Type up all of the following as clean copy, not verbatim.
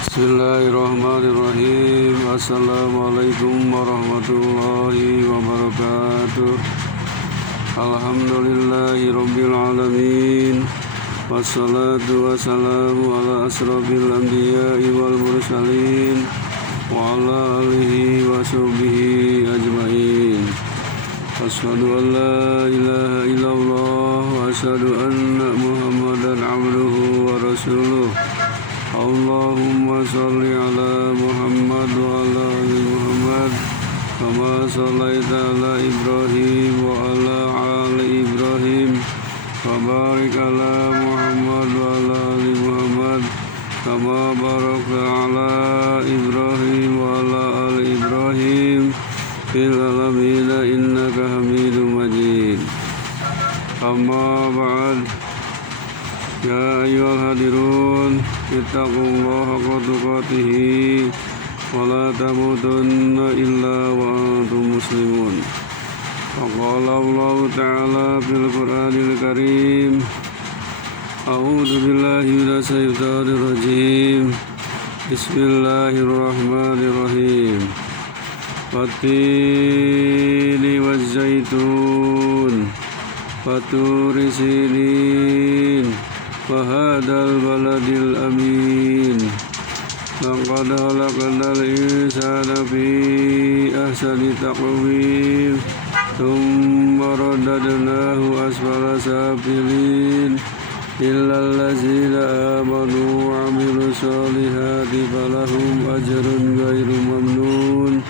Bismillahirrahmanirrahim. Assalamualaikum warahmatullahi wabarakatuh. Alhamdulillahi rabbil alamin. Wassalatu wassalamu ala asrafil anbiya'i wal mursalin wa ala alihi wa sahbihi ajma'in. Asyhadu an la ilaha illallah wa asyhadu anna Muhammadan abduhu wa rasuluh. Allahumma salli ala Muhammad wa ala ali Muhammad kama sallaita ala Ibrahim wa ala ali Ibrahim wa barik ala Muhammad wa ala ali Muhammad kama barakta ala Ibrahim wa ala ali Ibrahim fil alamin innaka Hamidum Majid. Amma ba'd. Ya ayyuhal hadirun, ittaqullaha haqqa tuqatih wa la tamutunna illa wa antum muslimun. Faqala Allah Ta'ala fil Qur'anil Karim, a'udzu billahi minasy syaithanir rajim. Bismillahirrahmanirrahim. Wattini waz-zaitun waturi sinin wahadal baladil amin. Laqad khalaqnal insana fi ahsani taqwim thumma radadnahu asfala safilin illal ladzina amanu wa amilus solihati falahum ajrun ghairu mamnun.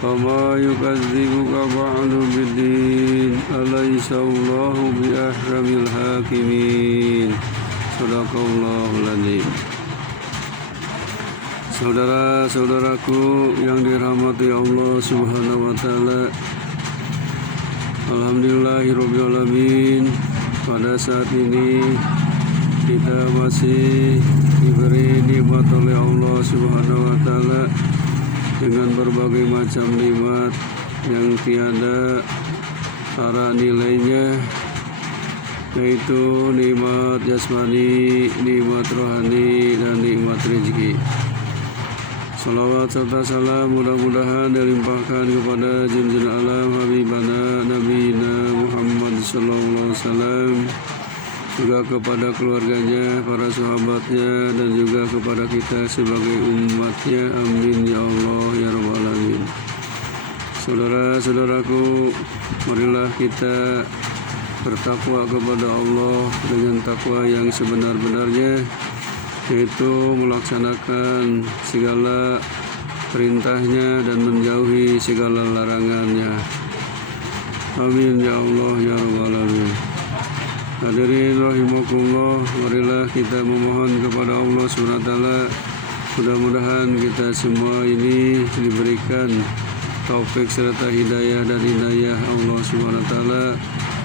Fama yukadzibuka ba'du biddin alaysa Allahu bi ahkamil hakimin. Shadaqallahul adzim. Saudara-saudaraku yang dirahmati Allah Subhanahu wa taala, alhamdulillahirabbil alamin. Pada saat ini kita masih diberi nikmat oleh Allah Subhanahu wa taala dengan berbagai macam nikmat yang tiada tara nilainya, yaitu nikmat jasmani, nikmat rohani, dan nikmat rezeki. Salawat serta salam mudah-mudahan dilimpahkan kepada junjungan alam habibana nabiyina Muhammad sallallahu alaihi wasallam, juga kepada keluarganya, para sahabatnya, dan juga kepada kita sebagai umatnya. Amin ya Allah ya rabbal alamin. Saudara-saudaraku, marilah kita bertakwa kepada Allah dengan takwa yang sebenar-benarnya, yaitu melaksanakan segala perintahnya dan menjauhi segala larangannya. Amin ya Allah ya rabbal alamin. Hadirin rahimakumullah, marilah kita memohon kepada Allah SWT, mudah-mudahan kita semua ini diberikan taufik serta hidayah dan inayah Allah SWT,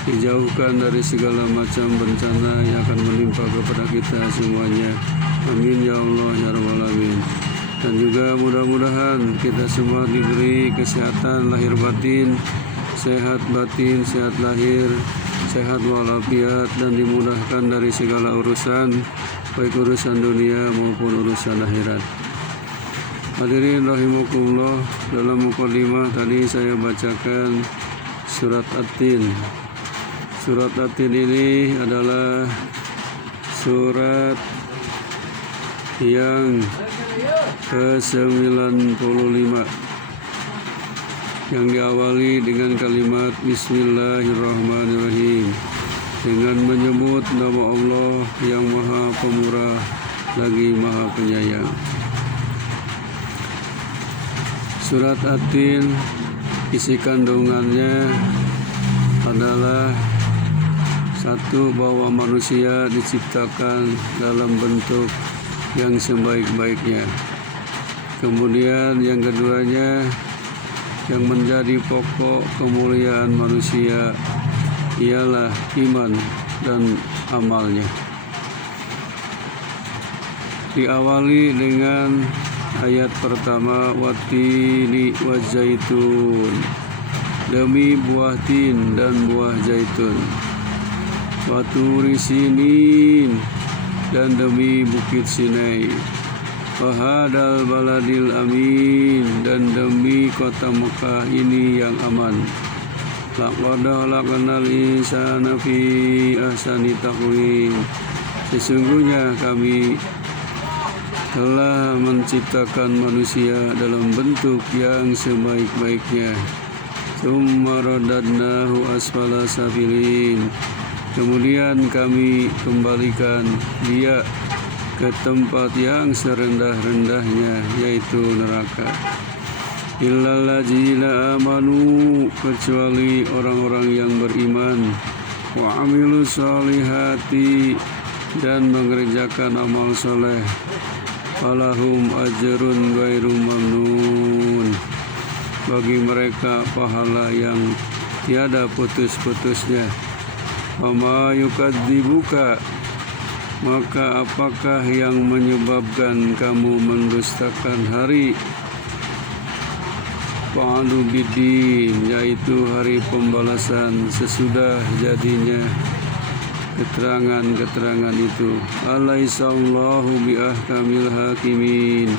dijauhkan dari segala macam bencana yang akan menimpa kepada kita semuanya. Amin ya Allah ya rabbal alamin. Dan juga mudah-mudahan kita semua diberi kesehatan lahir batin, sehat batin, sehat lahir, sehat walafiat, dan dimudahkan dari segala urusan, baik urusan dunia maupun urusan akhirat. Hadirin rahimakumullah, dalam mukadimah tadi saya bacakan surat At-Tin. Surat At-Tin ini adalah surat yang ke-95 yang diawali dengan kalimat Bismillahirrahmanirrahim, dengan menyebut nama Allah yang Maha Pemurah lagi Maha Penyayang. Surat At-Tin isi kandungannya adalah satu, bahwa manusia diciptakan dalam bentuk yang sebaik-baiknya. Kemudian yang keduanya, yang menjadi pokok kemuliaan manusia ialah iman dan amalnya. Diawali dengan ayat pertama, wattini wazaitun, demi buah tin dan buah zaitun, waturi sinin, dan demi bukit Sinai, Wahadal baladil amin, dan demi kota Mekah ini yang aman. Laqad khalaqnal insana fi ahsani taqwim. Sesungguhnya kami telah menciptakan manusia dalam bentuk yang sebaik-baiknya. Tsumma radadnahu asfala safilin. Kemudian kami kembalikan dia ke tempat yang serendah-rendahnya, yaitu neraka. Illal ladzina amanu, kecuali orang-orang yang beriman, wa amilus sholihati, dan mengerjakan amal soleh, falahum ajrun ghairu mamnun, bagi mereka pahala yang tiada putus-putusnya. Wa ma yukadzibuka, maka apakah yang menyebabkan kamu mendustakan hari Ba'du biddin, yaitu hari pembalasan sesudah jadinya keterangan-keterangan itu. Alaihissallahu biahkamil hakimin,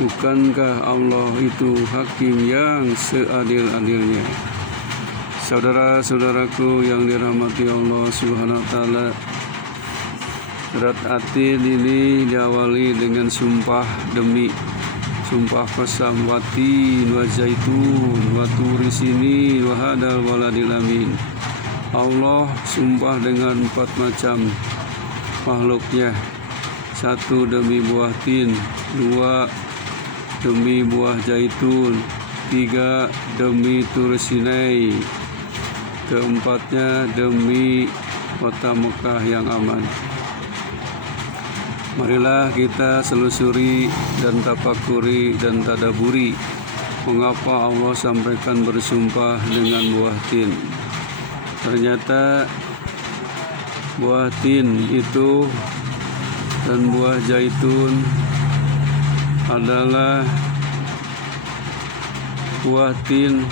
bukankah Allah itu hakim yang seadil-adilnya. Saudara-saudaraku yang dirahmati Allah Subhanahu wa taala, surat At-Tin ini diawali dengan sumpah demi, sumpah qasam, watin wa zaitun wa turi sinin wa hadal waladil amin. Allah sumpah dengan 4 macam makhluknya. 1 demi buah tin, 2 demi buah zaitun, 3 demi turi sinai, 4-nya demi kota Mekah yang aman. Marilah kita selusuri dan tafakuri dan tadaburi mengapa Allah sampaikan bersumpah dengan buah tin. Ternyata buah tin itu dan buah zaitun adalah buah tin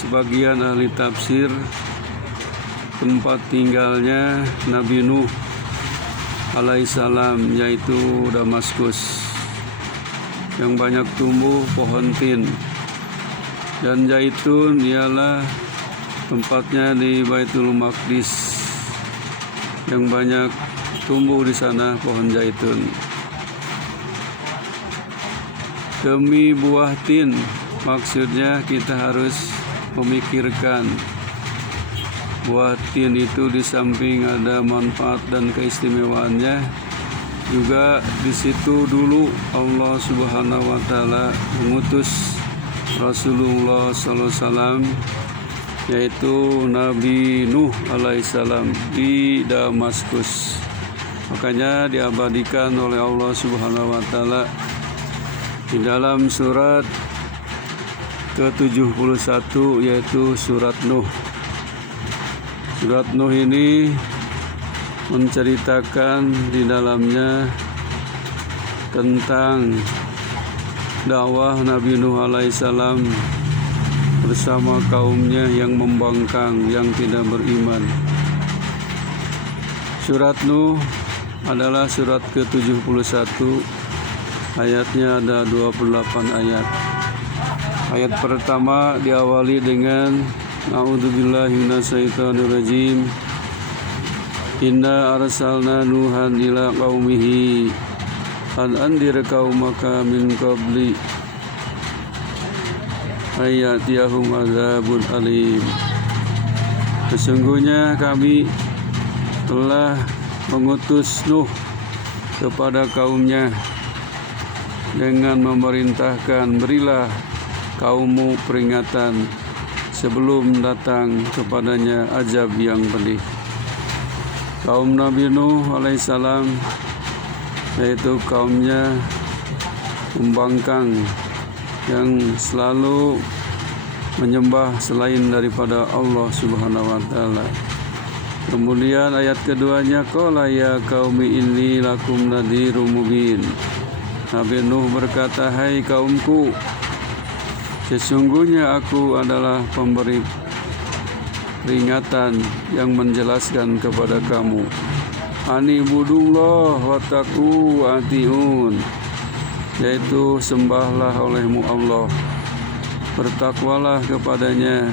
sebagian ahli tafsir tempat tinggalnya Nabi Nuh alaihissalam, yaitu Damaskus, yang banyak tumbuh pohon tin. Dan zaitun ialah tempatnya di Baitul Maqdis, yang banyak tumbuh di sana pohon zaitun. Demi buah tin, maksudnya kita harus memikirkan buah tin itu di samping ada manfaat dan keistimewaannya, juga di situ dulu Allah Subhanahu wa taala mengutus Rasulullah SAW, yaitu Nabi Nuh alaihissalam di Damaskus. Makanya diabadikan oleh Allah Subhanahu wa taala di dalam surat ke-71, yaitu surat Nuh. Surat Nuh ini menceritakan di dalamnya tentang dakwah Nabi Nuh alaihissalam bersama kaumnya yang membangkang, yang tidak beriman. Surat Nuh adalah surat ke-71, ayatnya ada 28 ayat. Ayat pertama diawali dengan A'udzubillahi minasyaitonirrajim. Inna arsalna Nuhan ila qaumihi an andir qaumaka min qabli ayatiyahum azabun alim. Sesungguhnya kami telah mengutus Nuh kepada kaumnya dengan memerintahkan, berilah kaummu peringatan sebelum datang kepadanya azab yang pedih. Kaum Nabi Nuh alaihissalam, yaitu kaumnya pembangkang yang selalu menyembah selain daripada Allah Subhanahu wa taala. Kemudian ayat keduanya, qala ya qaumi inni lakum nadhirum mubin. Nabi Nuh berkata, hai kaumku, sesungguhnya aku adalah pemberi peringatan yang menjelaskan kepada kamu. Anibudullah wataku atiun, yaitu sembahlah olehmu Allah, bertakwalah kepadanya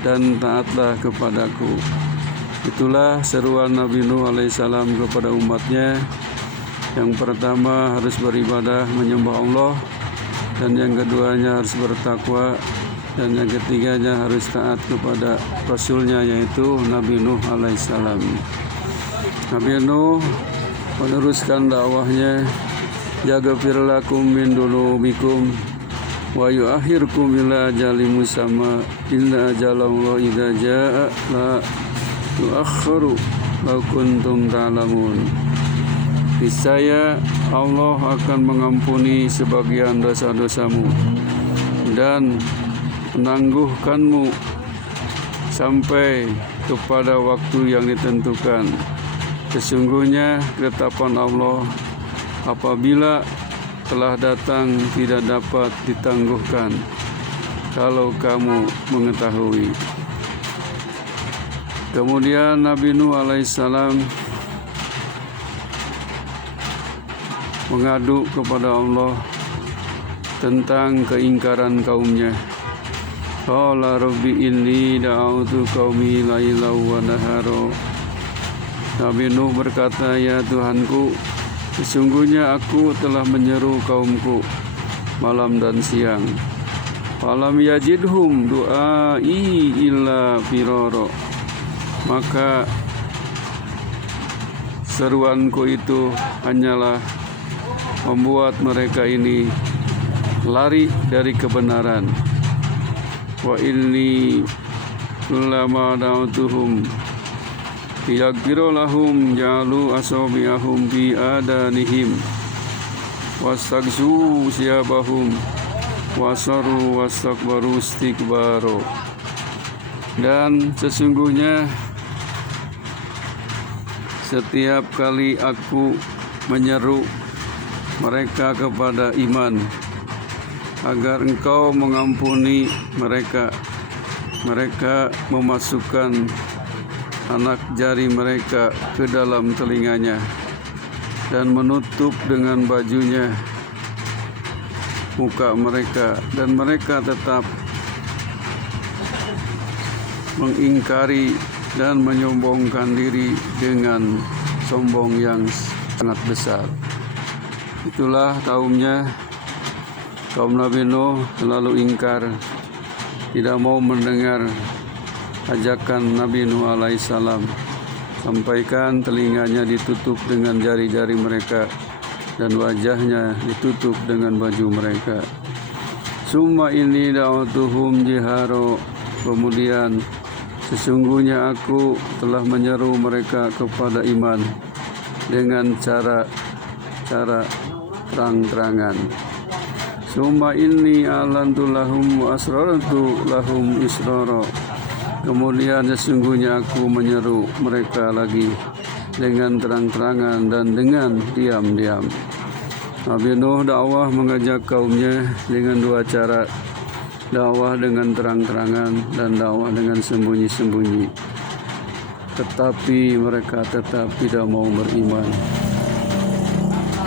dan taatlah kepadaku. Itulah seruan Nabi Nuh alaihissalam kepada umatnya. Yang pertama harus beribadah menyembah Allah, dan yang keduanya harus bertakwa, dan yang ketiganya harus taat kepada Rasulnya yaitu Nabi Nuh alaihissalam. Nabi Nuh meneruskan dakwahnya, yaghfir lakum min dunubikum wa yuakhirkum ila ajalin musamma inna ajalallah idza jaa la yuakhiru law kuntum ta'lamun. Niscaya Allah akan mengampuni sebagian dosa-dosamu dan menangguhkanmu sampai kepada waktu yang ditentukan. Sesungguhnya ketetapan Allah apabila telah datang tidak dapat ditangguhkan kalau kamu mengetahui. Kemudian Nabi Nuh alaihissalam mengadu kepada Allah tentang keingkaran kaumnya. Qala rabbi inni da'autu qaumi lailan wa nahara. Nabi Nuh berkata, ya Tuhanku, sesungguhnya aku telah menyeru kaumku malam dan siang. Falam yajidhum du'ai illa firara. Maka seruanku itu hanyalah membuat mereka ini lari dari kebenaran. Wa inni lama da'utuhum yaghfir lahum ja'alu asabi'ahum bi adanihim wastagzu siyabahum wasaru wastakbaru istikbaro. Dan sesungguhnya setiap kali aku menyeru mereka kepada iman agar engkau mengampuni mereka, mereka memasukkan anak jari mereka ke dalam telinganya dan menutup dengan bajunya muka mereka, dan mereka tetap mengingkari dan menyombongkan diri dengan sombong yang sangat besar. Itulah kaumnya, kaum Nabi Nuh selalu ingkar, tidak mau mendengar ajakan Nabi Nuh alaihissalam. Sampaikan telinganya ditutup dengan jari-jari mereka dan wajahnya ditutup dengan baju mereka. Summa inni da'utuhum jiharo. Kemudian sesungguhnya aku telah menyeru mereka kepada iman dengan cara terang-terangan. Summa inni alantu lahum wa asrartu lahum israra. Kemudian sesungguhnya aku menyeru mereka lagi dengan terang-terangan dan dengan diam-diam. Nabi Nuh dakwah mengajak kaumnya dengan dua cara, dakwah dengan terang-terangan dan dakwah dengan sembunyi-sembunyi. Tetapi mereka tetap tidak mau beriman.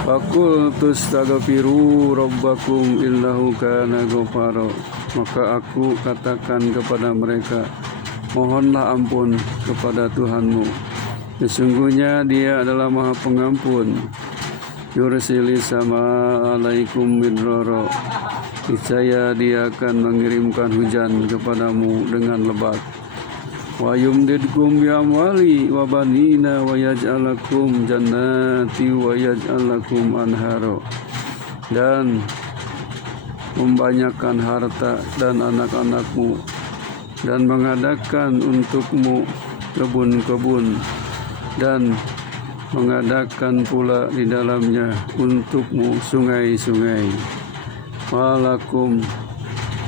Faqultu astaghfiru rabbakum innahu kana ghaffara. Maka aku katakan kepada mereka, mohonlah ampun kepada Tuhanmu, sesungguhnya Dia adalah Maha Pengampun. Yursilis sama alaikum midrara. Niscaya Dia akan mengirimkan hujan kepadamu dengan lebat. Wa yumdidkum bi amwali wa banina wa yaj'alakum jannati wa yaj'alakum anhara. Dan membanyakkan harta dan anak-anakmu, dan mengadakan untukmu kebun-kebun, dan mengadakan pula di dalamnya untukmu sungai-sungai. Walakum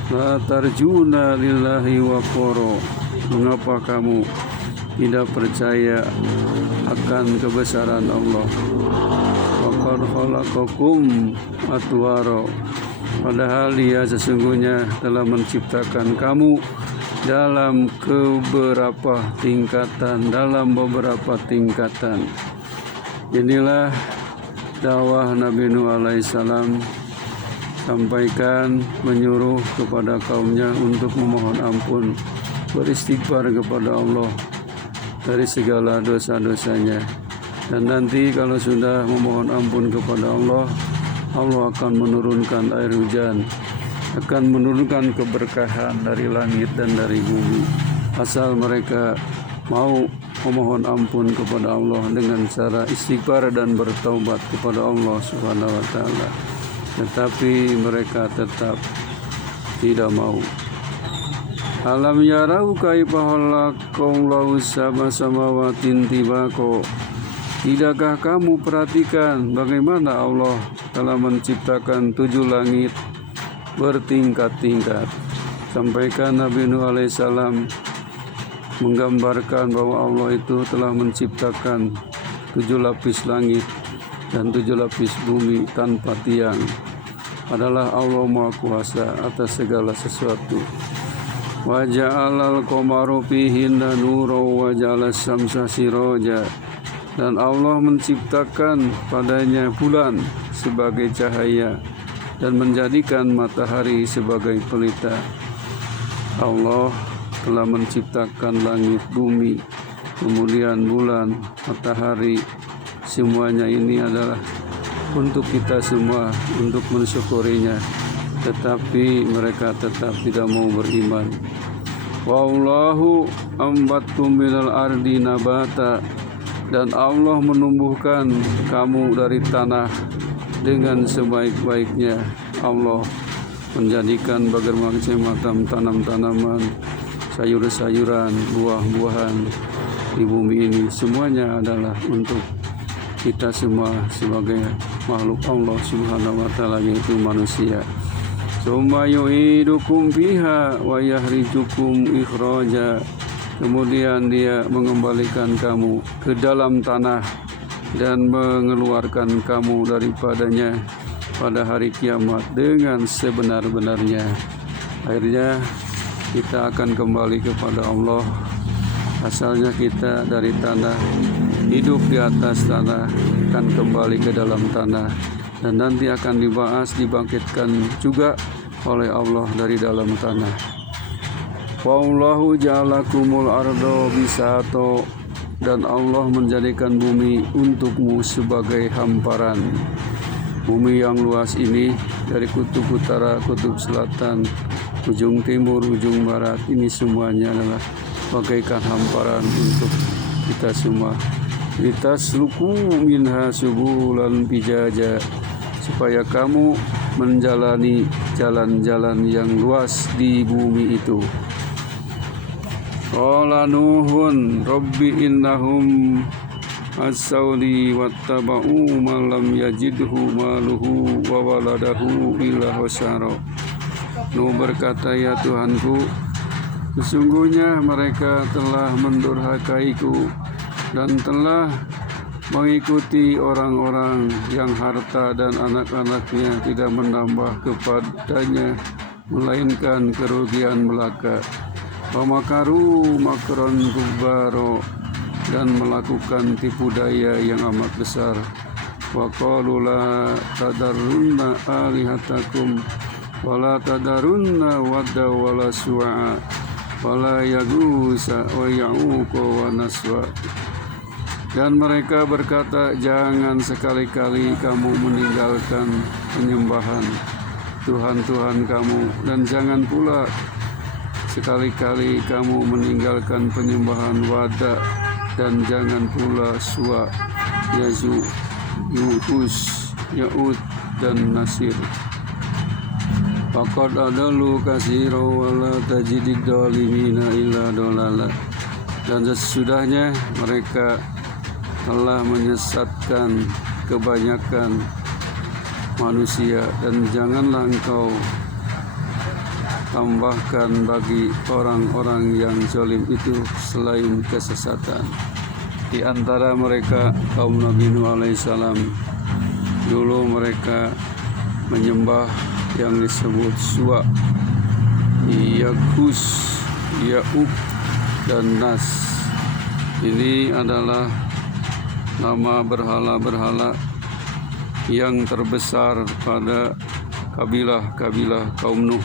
la tarjuna lillahi waqara. Mengapa kamu tidak percaya akan kebesaran Allah? Waqad khalaqakum atwara. Padahal Dia sesungguhnya telah menciptakan kamu dalam beberapa tingkatan. Inilah dakwah Nabi Nuh alaihissalam, sampaikan menyuruh kepada kaumnya untuk memohon ampun, beristighfar kepada Allah dari segala dosa-dosanya. Dan nanti kalau sudah memohon ampun kepada Allah, Allah akan menurunkan air hujan, akan menurunkan keberkahan dari langit dan dari bumi, asal mereka mau memohon ampun kepada Allah dengan cara istighfar dan bertaubat kepada Allah Subhanahu wa taala. Tetapi mereka tetap tidak mau. Alam yarau kaifa khalaqallahu sab'a samawatin tibaqo. Tidakkah kamu perhatikan bagaimana Allah telah menciptakan 7 langit bertingkat-tingkat? Sampaikan Nabi Nuh alaihissalam menggambarkan bahwa Allah itu telah menciptakan 7 lapis langit dan 7 lapis bumi tanpa tiang. Adalah Allah Maha Kuasa atas segala sesuatu. Wa ja'alal qamara fihinna nuran wa ja'alas syamsa siraja. Dan Allah menciptakan padanya bulan sebagai cahaya dan menjadikan matahari sebagai pelita. Allah telah menciptakan langit, bumi, kemudian bulan, matahari. Semuanya ini adalah untuk kita semua, untuk mensyukurinya. Tetapi mereka tetap tidak mau beriman. Wallahu ambatkum minal ardi nabata. Dan Allah menumbuhkan kamu dari tanah dengan sebaik-baiknya. Allah menjadikan berbagai macam tanam-tanaman, sayur-sayuran, buah-buahan di bumi ini. Semuanya adalah untuk kita semua sebagai makhluk Allah Subhanahu wa taala, yaitu manusia. Summa yu'idukum fiha wa yahrijukum ikhraja. Kemudian dia mengembalikan kamu ke dalam tanah dan mengeluarkan kamu daripadanya pada hari kiamat dengan sebenar-benarnya. Akhirnya kita akan kembali kepada Allah. Asalnya kita dari tanah, hidup di atas tanah, akan kembali ke dalam tanah, dan nanti akan dibangkitkan juga oleh Allah dari dalam tanah. Wallahu ja'alakumul ardo bisato. Dan Allah menjadikan bumi untukmu sebagai hamparan. Bumi yang luas ini dari kutub utara, kutub selatan, ujung timur, ujung barat, ini semuanya adalah bagaikan hamparan untuk kita semua. Litasluku minha subulan pijaja, supaya kamu menjalani jalan-jalan yang luas di bumi itu. Qala Nuhun Rabbi innahum as-sawli wattaba'u man lam yajidhu maluhu wa waladahu illa khasara. Nuh berkata, ya Tuhanku, sesungguhnya mereka telah mendurhakaiku dan telah mengikuti orang-orang yang harta dan anak-anaknya tidak menambah kepadanya melainkan kerugian belaka. Pamakaru makron kubaro, dan melakukan tipu daya yang amat besar. Wa qalu la tadarunna alihatakum wa la tadarunna wadda wa la su'a wa la yagusa wa ya'uqa wa naswa. Dan mereka berkata, jangan sekali-kali kamu meninggalkan penyembahan Tuhan-Tuhan kamu, dan jangan pula sekali-kali kamu meninggalkan penyembahan Wada, dan jangan pula Suwa, Yazu, Yu'us, Ya'ud, dan Nasir. Faqad adalu kasiro wala tajidid dolimina illa dolala. Dan sesudahnya mereka telah menyesatkan kebanyakan manusia, dan janganlah engkau tambahkan bagi orang-orang yang zalim itu selain kesesatan. Di antara mereka kaum Nabi Nuh alaihissalam, dulu mereka menyembah yang disebut Suwa, Yagus, Ya'ub, dan Nas. Ini adalah nama berhala-berhala yang terbesar pada kabilah-kabilah kaum Nuh,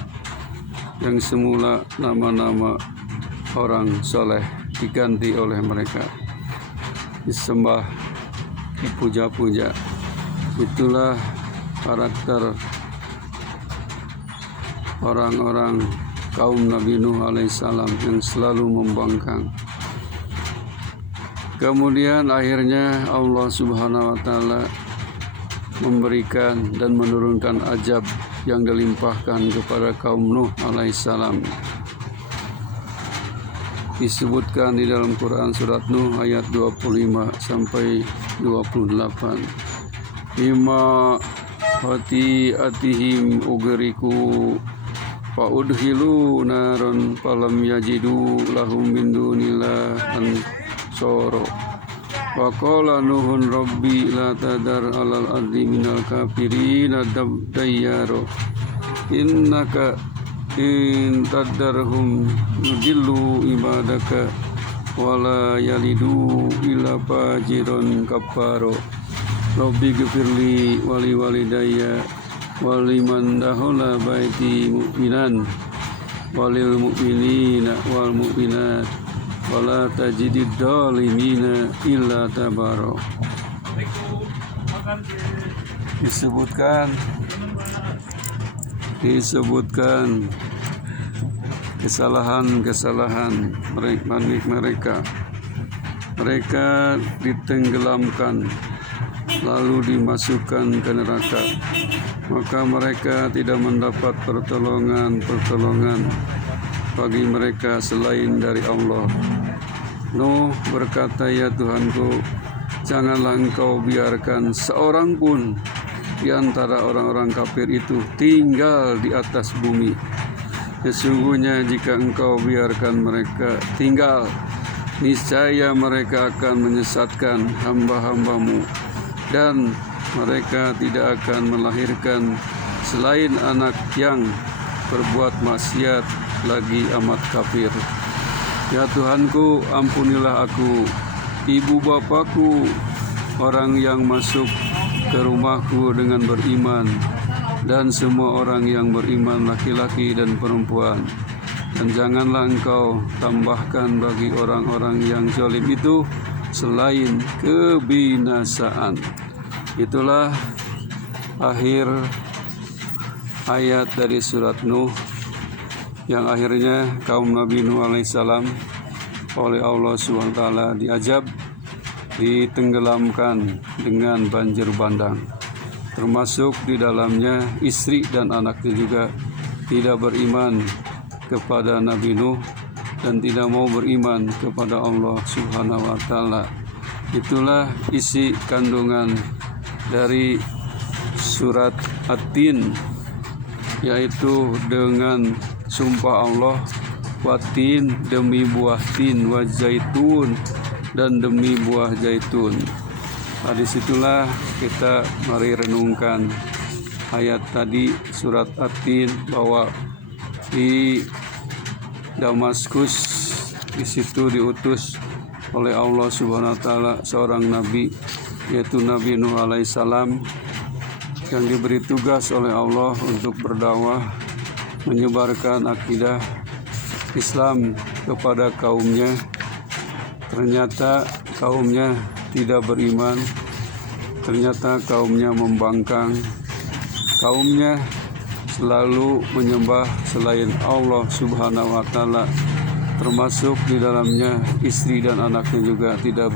yang semula nama-nama orang soleh diganti oleh mereka, disembah, dipuja-puja. Itulah karakter orang-orang kaum Nabi Nuh alaihissalam yang selalu membangkang. Kemudian akhirnya Allah Subhanahu wa Ta'ala memberikan dan menurunkan azab yang dilimpahkan kepada kaum Nuh alaihissalam. Disebutkan di dalam Quran surat Nuh ayat 25 sampai 28. Bima hati'atihim ugriku fa'udhilu naron falam yajidu lahum min dunillah ansoro. Wa qala Nuhun rabbi la tadar alal ardi minal kafirin dayyaro innaka in tadarhum yudillu ibadaka wala yalidu illa fajiron kafaro. Rabbi gfirli wali walidayya waliman dahola baiti mu'minan walil mu'minina wal mu'minat wala tajidid dhalimina illa tabaro. Disebutkan kesalahan-kesalahan mereka. Mereka ditenggelamkan lalu dimasukkan ke neraka, maka mereka tidak mendapat pertolongan bagi mereka selain dari Allah. Nuh berkata, ya Tuhanku, janganlah engkau biarkan seorang pun di antara orang-orang kafir itu tinggal di atas bumi. Sesungguhnya jika engkau biarkan mereka tinggal, niscaya mereka akan menyesatkan hamba-hambamu, dan mereka tidak akan melahirkan selain anak yang berbuat maksiat lagi amat kafir. Ya Tuhanku, ampunilah aku, ibu bapakku, orang yang masuk ke rumahku dengan beriman, dan semua orang yang beriman laki-laki dan perempuan. Dan janganlah engkau tambahkan bagi orang-orang yang zalim itu selain kebinasaan. Itulah akhir ayat dari surat Nuh, yang akhirnya kaum Nabi Nuh alaihissalam oleh Allah SWT diazab, ditenggelamkan dengan banjir bandang, termasuk di dalamnya istri dan anaknya juga tidak beriman kepada Nabi Nuh dan tidak mau beriman kepada Allah Subhanahu wa Ta'ala. Itulah isi kandungan dari surat At-Tin, yaitu dengan sumpah Allah, watin, demi buah tin, wa zaitun, dan demi buah zaitun. Disitulah kita mari renungkan ayat tadi surat At-Tin, bahwa di Damaskus di situ diutus oleh Allah Subhanahu wa Ta'ala seorang nabi, yaitu Nabi Nuh alaihissalam, yang diberi tugas oleh Allah untuk berdakwah, menyebarkan akidah Islam kepada kaumnya. Ternyata kaumnya tidak beriman, ternyata kaumnya membangkang, kaumnya selalu menyembah selain Allah Subhanahu wa Ta'ala, termasuk di dalamnya istri dan anaknya juga tidak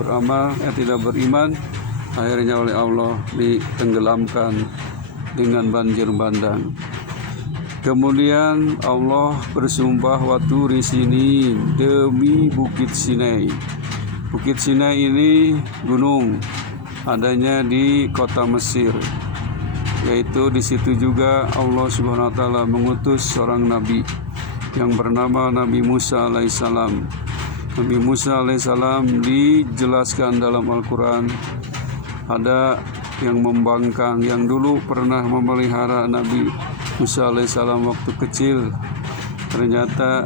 beriman. Akhirnya oleh Allah ditenggelamkan dengan banjir bandang. Kemudian Allah bersumpah, waturi sini, demi bukit Sinai. Bukit Sinai ini gunung, adanya di kota Mesir. Yaitu di situ juga Allah Subhanahu wa Ta'ala mengutus seorang nabi yang bernama Nabi Musa alaihissalam. Nabi Musa alaihissalam dijelaskan dalam Al-Quran, ada yang membangkang, yang dulu pernah memelihara Nabi Musa alaihissalam waktu kecil. Ternyata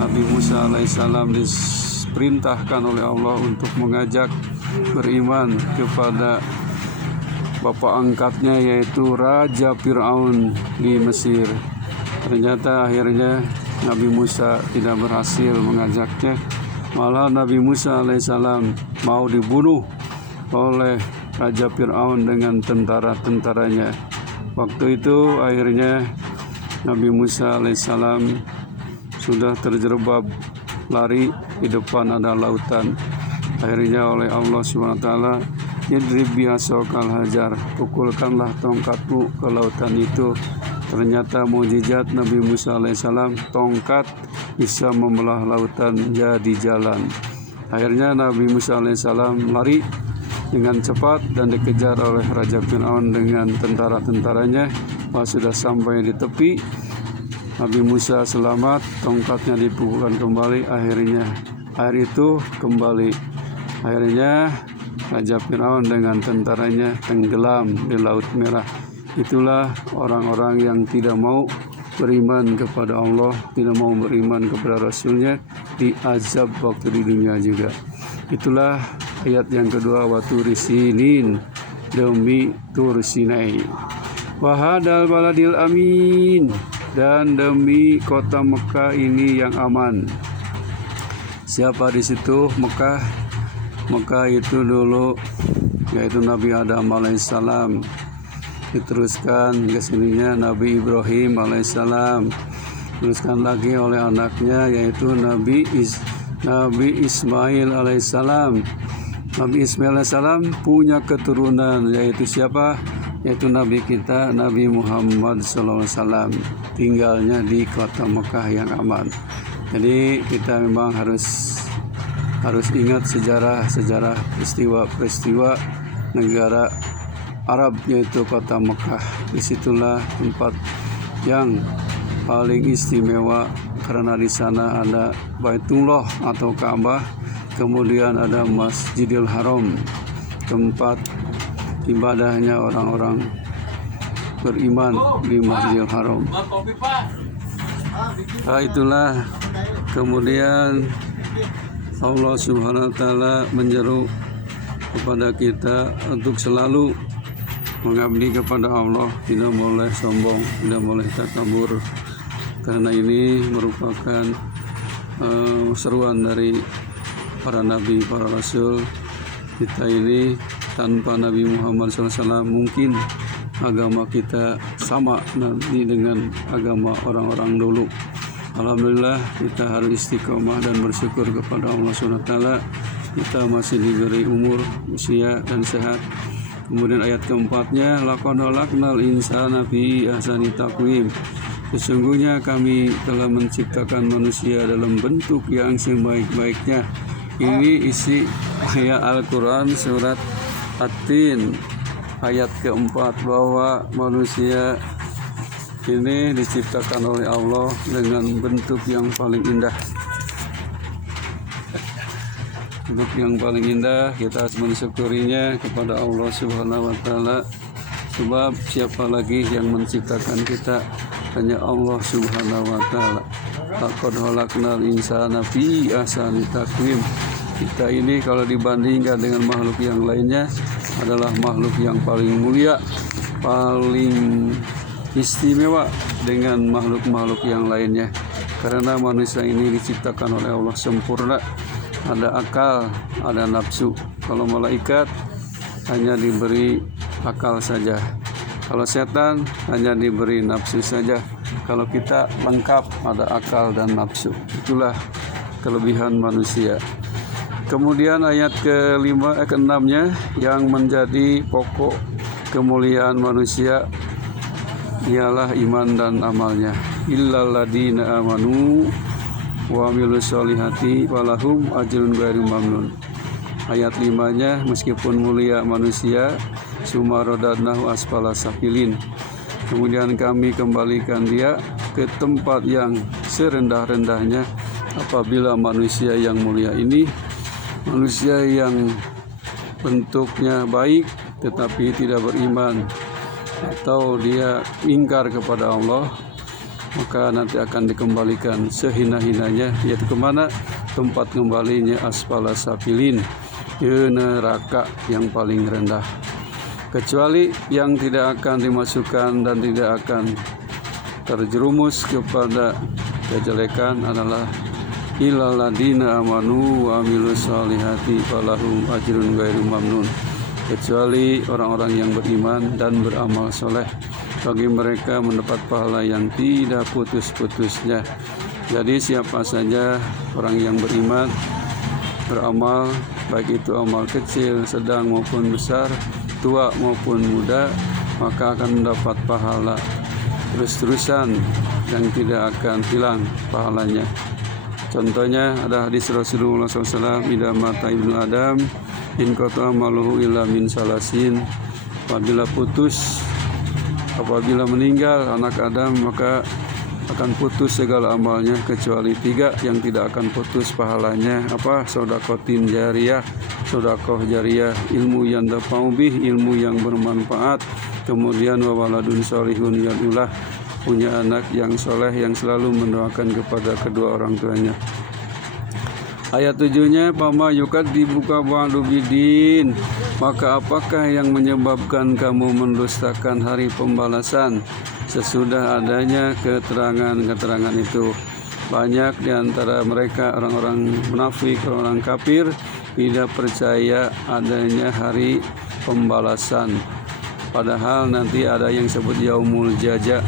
Nabi Musa alaihissalam diperintahkan oleh Allah untuk mengajak beriman kepada bapak angkatnya yaitu Raja Fir'aun di Mesir. Ternyata akhirnya Nabi Musa tidak berhasil mengajaknya, malah Nabi Musa alaihissalam mau dibunuh oleh Raja Fir'aun dengan tentara-tentaranya. Waktu itu akhirnya Nabi Musa alaihissalam sudah terjerembab lari, di depan ada lautan. Akhirnya oleh Allah SWT, idrib bi'asokal hajar, pukulkanlah tongkatmu ke lautan itu. Ternyata mukjizat Nabi Musa alaihissalam, tongkat bisa membelah lautan jadi jalan. Akhirnya Nabi Musa alaihissalam lari dengan cepat dan dikejar oleh Raja Fir'aun dengan tentara-tentaranya. Pas sudah sampai di tepi, Nabi Musa selamat, tongkatnya dipukulkan kembali, akhirnya air itu kembali. Akhirnya Raja Fir'aun dengan tentaranya tenggelam di Laut Merah. Itulah orang-orang yang tidak mau beriman kepada Allah, tidak mau beriman kepada Rasulnya, diazab waktu di dunia juga. Itulah ayat yang kedua, wa turi sinin, demi Tur Sinai, wa hadal baladil amin, dan demi kota Mekah ini yang aman. Siapa di situ? Mekah. Mekah itu dulu yaitu Nabi Adam alaihissalam, diteruskan ke sininya Nabi Ibrahim alaihissalam, teruskan lagi oleh anaknya yaitu Nabi Ismail alaihissalam. Nabi Ismail alaihissalam punya keturunan yaitu siapa? Yaitu Nabi kita Nabi Muhammad SAW, tinggalnya di kota Mekah yang aman. Jadi kita memang harus ingat sejarah peristiwa negara Arab yaitu kota Mekah. Disitulah tempat yang paling istimewa karena di sana ada Baitullah atau Ka'bah, kemudian ada Masjidil Haram, tempat ibadahnya orang-orang beriman di Masjidil Haram. Nah, itulah kemudian Allah Subhanahu wa taala menyeru kepada kita untuk selalu mengabdi kepada Allah, tidak boleh sombong, tidak boleh takabur, karena ini merupakan seruan dari para nabi, para rasul. Kita ini tanpa Nabi Muhammad SAW mungkin agama kita sama nanti dengan agama orang-orang dulu. Alhamdulillah kita harus istiqomah dan bersyukur kepada Allah SWT. Kita masih diberi umur, usia dan sehat. Kemudian ayat keempatnya, laqad khalaqnal insana fi ahsani taqwim. Sesungguhnya kami telah menciptakan manusia dalam bentuk yang sebaik-baiknya. Ini isi ayat Al-Quran surat At-Tin ayat keempat, bahwa manusia ini diciptakan oleh Allah dengan bentuk yang paling indah. Bentuk yang paling indah, kita harus mensyukurinya kepada Allah Subhanahu wa taala, sebab siapa lagi yang menciptakan kita? Hanya Allah Subhanahu wa taala. Laqad khalaqnal insana fi ahsani taqwim. Kita ini kalau dibandingkan dengan makhluk yang lainnya adalah makhluk yang paling mulia, paling istimewa dengan makhluk-makhluk yang lainnya. Karena manusia ini diciptakan oleh Allah sempurna, ada akal, ada nafsu. Kalau malaikat hanya diberi akal saja, kalau setan hanya diberi nafsu saja. Kalau kita lengkap, ada akal dan nafsu. Itulah kelebihan manusia. Kemudian ayat ke-6-nya yang menjadi pokok kemuliaan manusia ialah iman dan amalnya. Illal ladina amanu wa amilus solihati walahum ajrun ghairu mamnun. Ayat 5-nya, meskipun mulia manusia, sumarodadnahu asfala safilin. Kemudian kami kembalikan dia ke tempat yang serendah-rendahnya. Apabila manusia yang mulia ini, manusia yang bentuknya baik tetapi tidak beriman, atau dia ingkar kepada Allah, maka nanti akan dikembalikan sehina-hinanya, yaitu kemana? Tempat kembalinya asfala safilin, neraka yang paling rendah. Kecuali yang tidak akan dimasukkan dan tidak akan terjerumus kepada kejelekan adalah illal ladina amanu wa amilus solihati falahum ajrun ghairu mamnun, kecuali orang-orang yang beriman dan beramal soleh, bagi mereka mendapat pahala yang tidak putus-putusnya. Jadi siapa saja orang yang beriman, beramal, baik itu amal kecil, sedang maupun besar, tua maupun muda, maka akan mendapat pahala terus-terusan yang tidak akan hilang pahalanya. Contohnya ada hadis Rasulullah SAW, "Idza mata ibnu Adam in qata amaluhu illa min salasin." Apabila meninggal anak Adam, maka akan putus segala amalnya kecuali 3 yang tidak akan putus pahalanya. Apa? Sodakotin jariyah, sodakoh jariyah, ilmu yang dafa'u bih, ilmu yang bermanfaat. Kemudian wawaladun solihun yadulah, punya anak yang soleh yang selalu mendoakan kepada kedua orang tuanya. Ayat 7-nya, pama yukat dibuka ba'du bidin, maka apakah yang menyebabkan kamu mendustakan hari pembalasan sesudah adanya keterangan-keterangan itu. Banyak di antara mereka orang-orang munafik, orang-orang kafir, tidak percaya adanya hari pembalasan. Padahal nanti ada yang disebut yaumul jaza,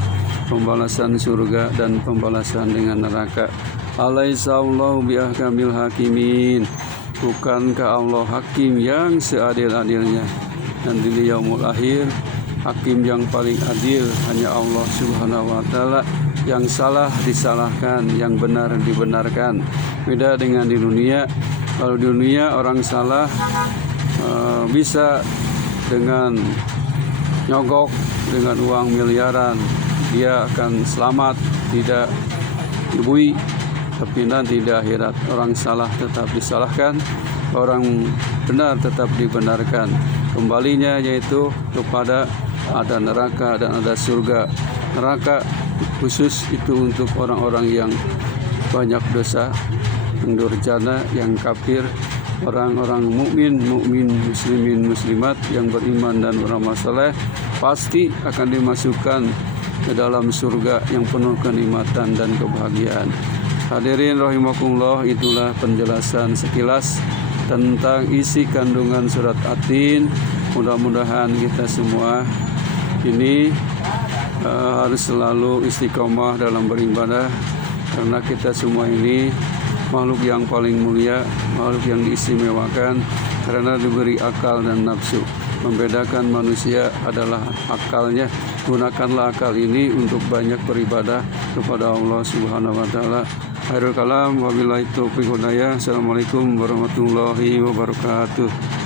pembalasan surga dan pembalasan dengan neraka. Alaihissallahu biahkamil hakimin, bukankah Allah hakim yang seadil-adilnya? Dan di yaumul akhir, hakim yang paling adil hanya Allah Subhanahu wa Ta'ala. Yang salah disalahkan, yang benar dibenarkan. Beda dengan di dunia. Kalau di dunia orang salah bisa dengan nyogok dengan uang miliaran, dia akan selamat, tidak dibui. Tapi nanti di akhirat orang salah tetap disalahkan, orang benar tetap dibenarkan. Kembalinya yaitu kepada ada neraka dan ada surga. Neraka khusus itu untuk orang-orang yang banyak dosa, yang durjana, yang kafir. Orang-orang mukmin, muslimin, muslimat yang beriman dan beramal saleh pasti akan dimasukkan ke dalam surga yang penuh kenikmatan dan kebahagiaan. Hadirin rahimakumullah, itulah penjelasan sekilas tentang isi kandungan surat At-Tin. Mudah-mudahan kita semua ini harus selalu istiqomah dalam beribadah, karena kita semua ini makhluk yang paling mulia, makhluk yang diistimewakan karena diberi akal dan nafsu. Membedakan manusia adalah akalnya. Gunakanlah akal ini untuk banyak beribadah kepada Allah Subhanahu wa Ta'ala. Khairul kalam wabillahi taufiq hidayah. Assalamualaikum warahmatullahi wabarakatuh.